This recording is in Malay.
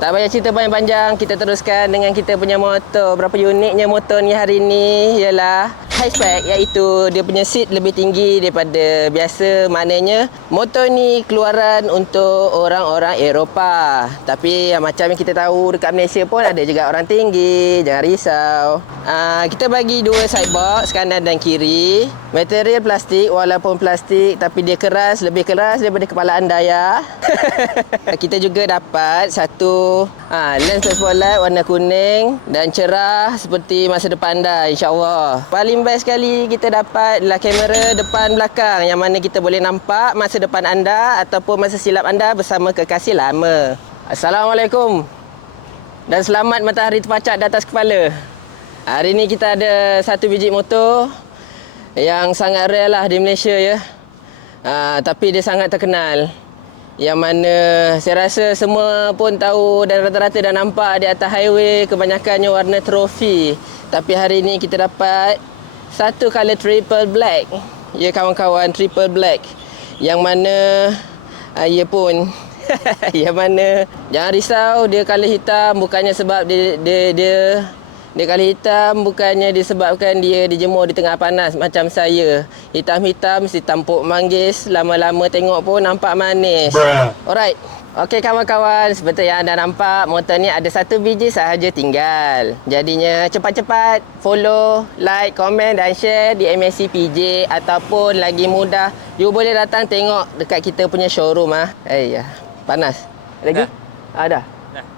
Tak payah cerita panjang-panjang, kita teruskan dengan kita punya motor. Berapa uniknya motor ni hari ni ialah high spec, iaitu dia punya seat lebih tinggi daripada biasa. Maknanya motor ni keluaran untuk orang-orang Eropah. Tapi macam yang kita tahu dekat Malaysia pun ada juga orang tinggi, jangan risau. Kita bagi dua side box, kanan dan kiri. Material plastik, walaupun plastik tapi dia keras, lebih keras daripada kepala anda ya. Kita juga dapat satu lens spotlight warna kuning dan cerah seperti masa depan anda, insyaAllah. Paling best sekali kita dapat adalah kamera depan belakang, yang mana kita boleh nampak masa depan anda ataupun masa silap anda bersama kekasih lama. Assalamualaikum dan selamat matahari terpacak di atas kepala. Hari ni kita ada satu biji motor yang sangat rare lah di Malaysia ya. Tapi dia sangat terkenal, yang mana saya rasa semua pun tahu dan rata-rata dah nampak di atas highway. Kebanyakannya warna trofi. Tapi hari ni kita dapat satu color triple black. Ya kawan-kawan, triple black. Yang mana ia pun yang mana jangan risau, dia color hitam bukannya sebab dia color hitam bukannya disebabkan dia dijemur di tengah panas macam saya. Hitam-hitam si tampuk manggis, lama-lama tengok pun nampak manis. Alright. Okey kawan-kawan, seperti yang anda nampak, motor ni ada satu biji sahaja tinggal. Jadinya cepat-cepat follow, like, komen dan share di MSC PJ, ataupun lagi mudah, you boleh datang tengok dekat kita punya showroom panas. Lagi? Dah. Dah.